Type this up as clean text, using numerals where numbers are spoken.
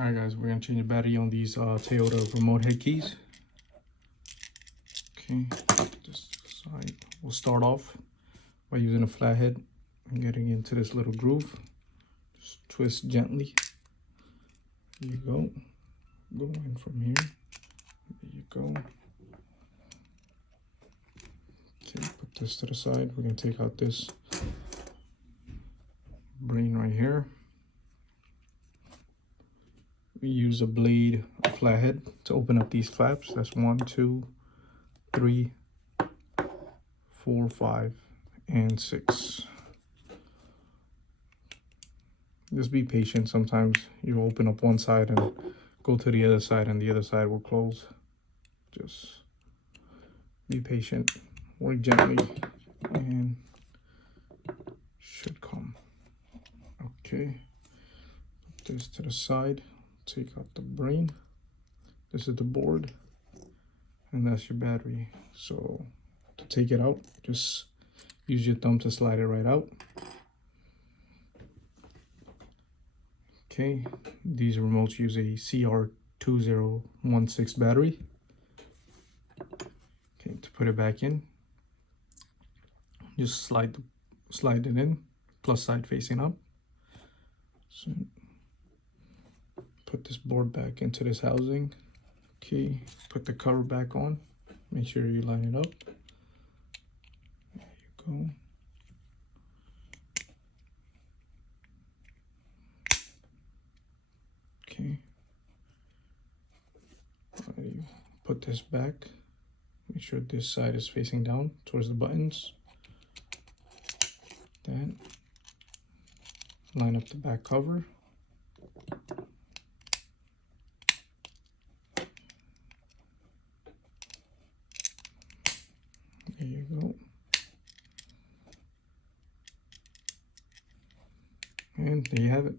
Alright guys, we're gonna change the battery on these Toyota remote head keys. Okay, this side. We'll start off by using a flathead and getting into this little groove. Just twist gently. There you go. Go in from here. There you go. Okay, put this to the side. We're gonna take out this brain right here. We use a blade, a flathead, to open up these flaps. That's 1, 2, 3, 4, 5, and 6. Just be patient. Sometimes you open up one side and go to the other side and the other side will close. Just be patient, work gently, and should come. Okay, put this to the side. Take out the brain. This is the board, and that's your battery. So to take it out, just use your thumb to slide it right out. Okay, these remotes use a CR2016 battery. Okay, to put it back in, just slide it in, plus side facing up. So put this board back into this housing. Okay, put the cover back on. Make sure you line it up. There you go. Okay. Alrighty. Put this back. Make sure this side is facing down towards the buttons. Then line up the back cover. There you go. And there you have it.